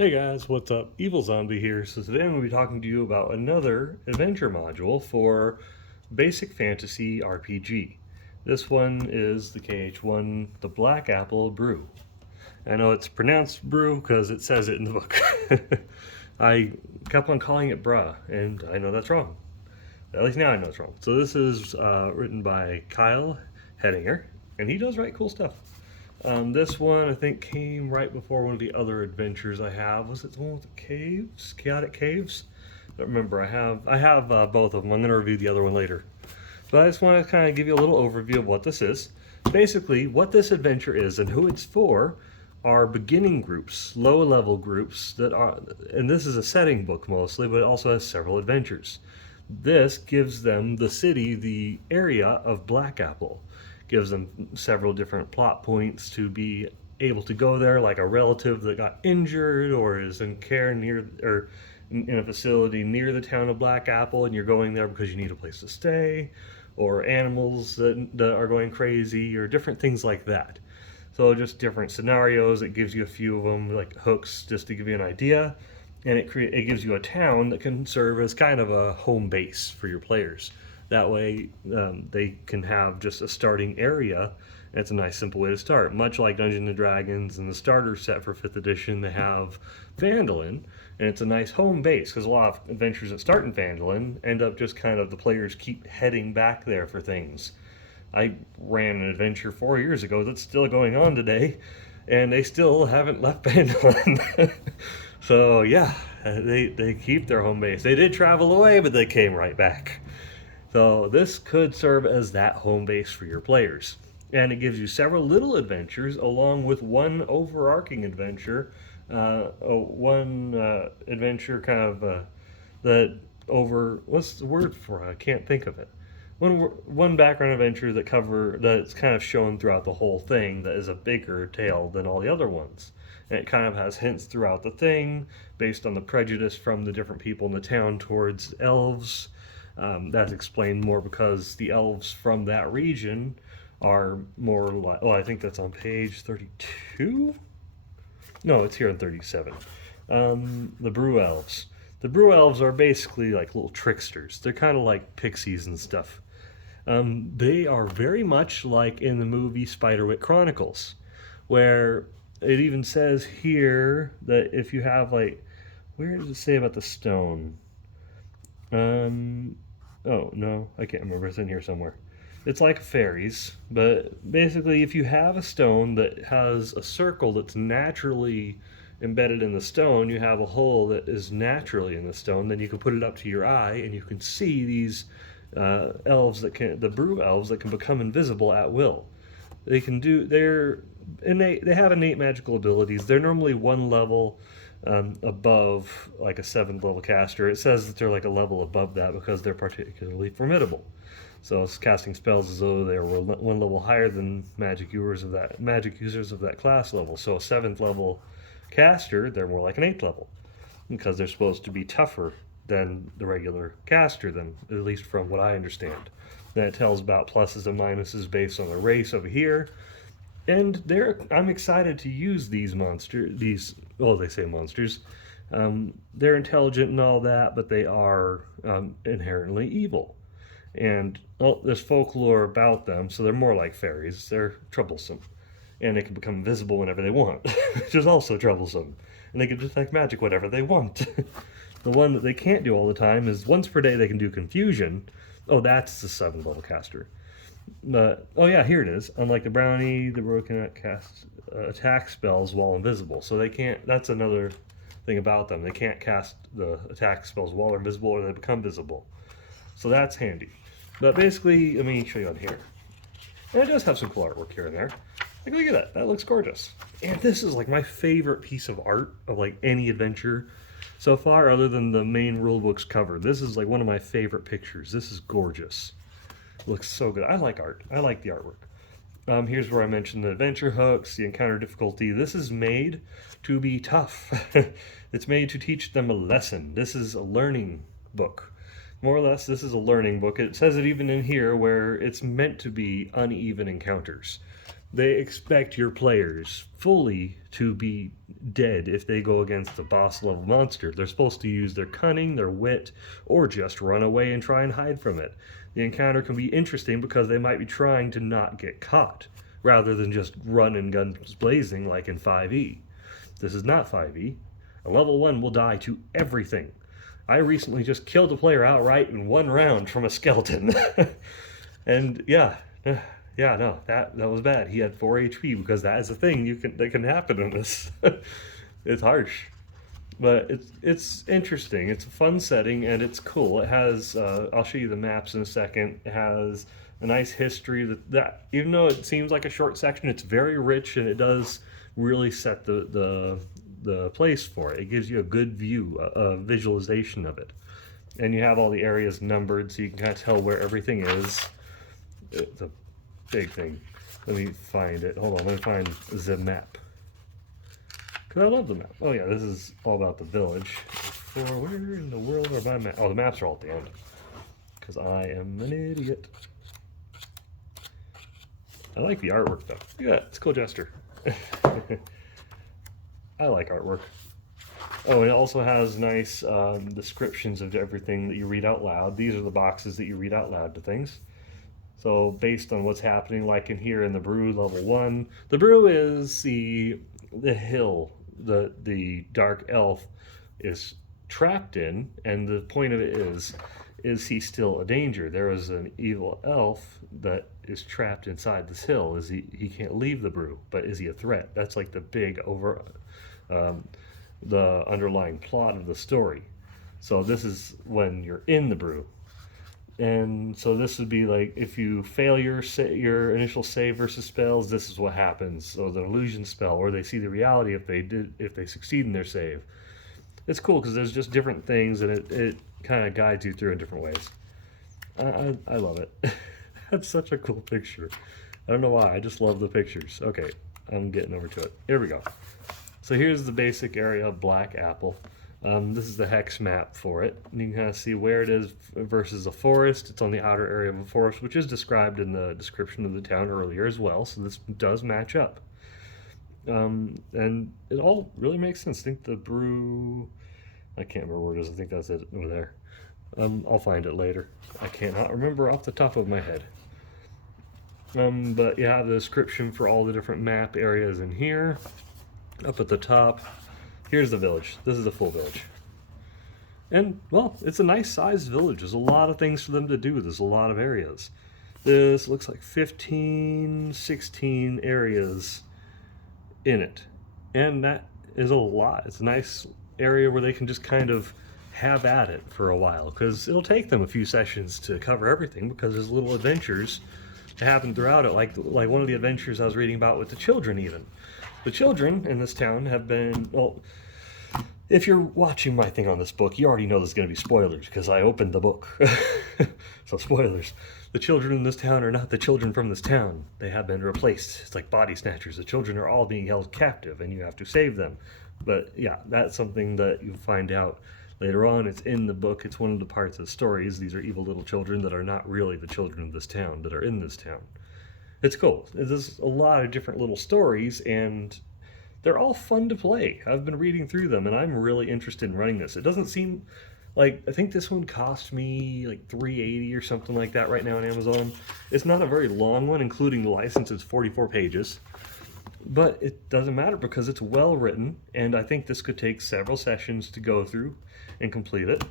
Hey guys, what's up? Evil Zombie here. So today I'm going to be talking to you about another adventure module for Basic Fantasy RPG. This one is the KH1, the Blackapple Brugh. I know it's pronounced Brew because it says it in the book. I kept on calling it Brugh, and I know that's wrong. At least now I know it's wrong. So this is written by Kyle Hedinger, and he does write cool stuff. This one I think came right before one of the other adventures I have. Was it the one with the caves? Chaotic Caves? I don't remember. I have both of them. I'm going to review the other one later. But I just want to kind of give you a little overview of what this is. Basically, what this adventure is and who it's for are beginning groups, low-level groups that are, and this is a setting book mostly, but it also has several adventures. This gives them the city, the area of Blackapple, gives them several different plot points to be able to go there, like a relative that got injured or is in care near or in a facility near the town of Blackapple, and you're going there because you need a place to stay, or animals that are going crazy, or different things like that. So just different scenarios. It gives you a few of them, like hooks, just to give you an idea, and it gives you a town that can serve as kind of a home base for your players. That way, they can have just a starting area. It's a nice, simple way to start. Much like Dungeons and Dragons and the starter set for 5th edition, they have Phandalin, and it's a nice home base because a lot of adventures that start in Phandalin end up just kind of the players keep heading back there for things. I ran an adventure 4 years ago that's still going on today, and they still haven't left Phandalin. So yeah, they keep their home base. They did travel away, but they came right back. So this could serve as that home base for your players. And it gives you several little adventures along with one overarching adventure, one adventure kind of that over, what's the word for it? I can't think of it. One background adventure that's kind of shown throughout the whole thing that is a bigger tale than all the other ones. And it kind of has hints throughout the thing based on the prejudice from the different people in the town towards elves. That's explained more because the elves from that region are more like, oh, I think that's on page 32? No, it's here in 37. The Brew Elves. The Brew Elves are basically like little tricksters. They're kind of like pixies and stuff. They are very much like in the movie Spiderwick Chronicles, where it even says here that if you have like, where does it say about the stone? Oh no, I can't remember. It's in here somewhere. It's like fairies, but basically, if you have a stone that has a circle that's naturally embedded in the stone, you have a hole that is naturally in the stone, then you can put it up to your eye and you can see these the brew elves that can become invisible at will. They can do, they have innate magical abilities. They're normally one level above like a 7th level caster. It says that they're like a level above that because they're particularly formidable. So it's casting spells as though they were one level higher than magic users of that class level. So a 7th level caster, they're more like an 8th level because they're supposed to be tougher than the regular caster, then at least from what I understand. Then it tells about pluses and minuses based on the race over here. And I'm excited to use these they say monsters. They're intelligent and all that, but they are inherently evil. And there's folklore about them, so they're more like fairies. They're troublesome. And they can become invisible whenever they want, which is also troublesome. And they can detect magic whenever they want. The one that they can't do all the time is once per day they can do confusion. Oh, that's the 7th level caster. But oh yeah, here it is. Unlike the brownie, the broken cannot cast attack spells while invisible. So they can't. That's another thing about them. They can't cast the attack spells while they're invisible, or they become visible. So that's handy. But basically, let me show you on here. And it does have some cool artwork here and there. Like, look at that. That looks gorgeous. And this is like my favorite piece of art of like any adventure so far, other than the main rulebook's cover. This is like one of my favorite pictures. This is gorgeous. Looks so good. I like art. I like the artwork. Here's where I mentioned the adventure hooks, the encounter difficulty. This is made to be tough. It's made to teach them a lesson. This is a learning book. More or less, this is a learning book. It says it even in here where it's meant to be uneven encounters. They expect your players fully to be dead if they go against a boss level monster. They're supposed to use their cunning, their wit, or just run away and try and hide from it. The encounter can be interesting because they might be trying to not get caught, rather than just run and guns blazing like in 5e. This is not 5e. A level 1 will die to everything. I recently just killed a player outright in one round from a skeleton. And yeah, no, that was bad. He had 4 HP because that is a thing that can happen in this. It's harsh, but it's interesting. It's a fun setting and it's cool. It has I'll show you the maps in a second. It has a nice history that even though it seems like a short section, it's very rich and it does really set the place for it. It gives you a good view, a visualization of it, and you have all the areas numbered so you can kind of tell where everything is. It's a big thing. Let me find it. Hold on, let me find the map. Because I love the map. Oh yeah, this is all about the village. Where in the world are my maps? Oh, the maps are all at the end. Because I am an idiot. I like the artwork though. Yeah, it's a cool gesture. I like artwork. Oh, and it also has nice descriptions of everything that you read out loud. These are the boxes that you read out loud to things. So based on what's happening, like in here in the Brugh level 1, the Brugh is the hill that the dark elf is trapped in, and the point of it is he still a danger? There is an evil elf that is trapped inside this hill. He can't leave the Brugh, but is he a threat? That's like the big the underlying plot of the story. So this is when you're in the Brugh. And so this would be like if you fail your initial save versus spells, this is what happens. So the illusion spell, or they see the reality if they succeed in their save. It's cool because there's just different things and it kind of guides you through in different ways. I love it. That's such a cool picture. I don't know why, I just love the pictures. Okay, I'm getting over to it. Here we go. So here's the basic area of Blackapple. This is the hex map for it. And you can kind of see where it is versus a forest. It's on the outer area of a forest, which is described in the description of the town earlier as well, so this does match up. And it all really makes sense. I think the Brugh, I can't remember where it is. I think that's it over there. I'll find it later. I cannot remember off the top of my head. But you have the description for all the different map areas in here. Up at the top, here's the village. This is the full village. And, well, it's a nice sized village. There's a lot of things for them to do. There's a lot of areas. This looks like 15, 16 areas in it. And that is a lot. It's a nice area where they can just kind of have at it for a while, because it'll take them a few sessions to cover everything, because there's little adventures that happen throughout it, like one of the adventures I was reading about with the children even. The children in this town have been, well, if you're watching my thing on this book, you already know there's going to be spoilers, because I opened the book. So spoilers. The children in this town are not the children from this town. They have been replaced. It's like body snatchers. The children are all being held captive, and you have to save them. But yeah, that's something that you find out later on. It's in the book. It's one of the parts of the stories. These are evil little children that are not really the children of this town, that are in this town. It's cool. There's a lot of different little stories, and they're all fun to play. I've been reading through them, and I'm really interested in running this. It doesn't seem like, I think this one cost me like $3.80 or something like that right now on Amazon. It's not a very long one, including the license. It's 44 pages. But it doesn't matter because it's well written, and I think this could take several sessions to go through and complete it.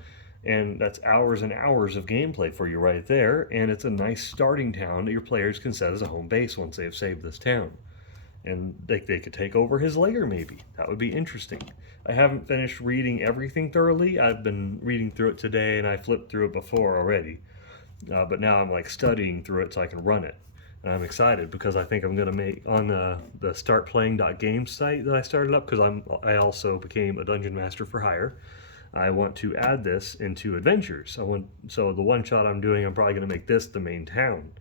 And that's hours and hours of gameplay for you right there, and it's a nice starting town that your players can set as a home base once they have saved this town. And they could take over his lair maybe. That would be interesting. I haven't finished reading everything thoroughly. I've been reading through it today, and I flipped through it before already. But now I'm like studying through it so I can run it. And I'm excited because I think I'm going to make, on the startplaying.games site that I started up, because I also became a dungeon master for hire. I want to add this into adventures. So the one shot I'm doing, I'm probably going to make this the main town.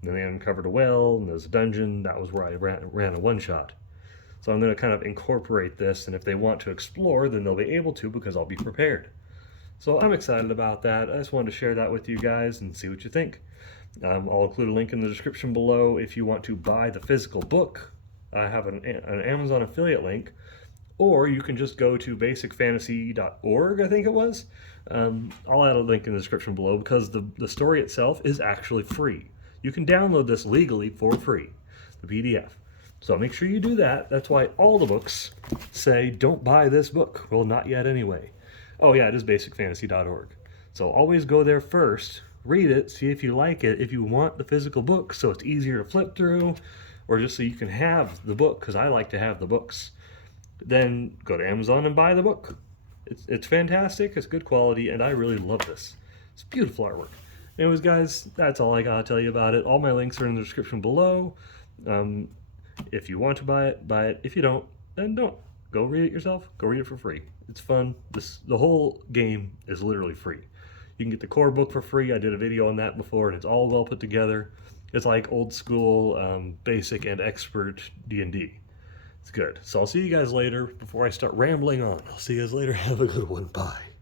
And then they uncovered a well, and there's a dungeon. That was where I ran a one shot. So I'm going to kind of incorporate this, and if they want to explore, then they'll be able to, because I'll be prepared. So I'm excited about that. I just wanted to share that with you guys and see what you think. I'll include a link in the description below if you want to buy the physical book. I have an Amazon affiliate link, or you can just go to basicfantasy.org, I think it was. I'll add a link in the description below because the story itself is actually free. You can download this legally for free, the PDF. So make sure you do that. That's why all the books say, don't buy this book. Well, not yet anyway. Oh yeah, it is basicfantasy.org. So always go there first, read it, see if you like it, if you want the physical book so it's easier to flip through, or just so you can have the book, because I like to have the books. Then go to Amazon and buy the book. It's fantastic, it's good quality, and I really love this. It's beautiful artwork. Anyways, guys, that's all I gotta tell you about it. All my links are in the description below. If you want to buy it, buy it. If you don't, then don't. Go read it yourself. Go read it for free. It's fun. The whole game is literally free. You can get the core book for free. I did a video on that before, and it's all well put together. It's like old school, basic and expert D&D. It's good. So I'll see you guys later. Before I start rambling on, I'll see you guys later. Have a good one. Bye.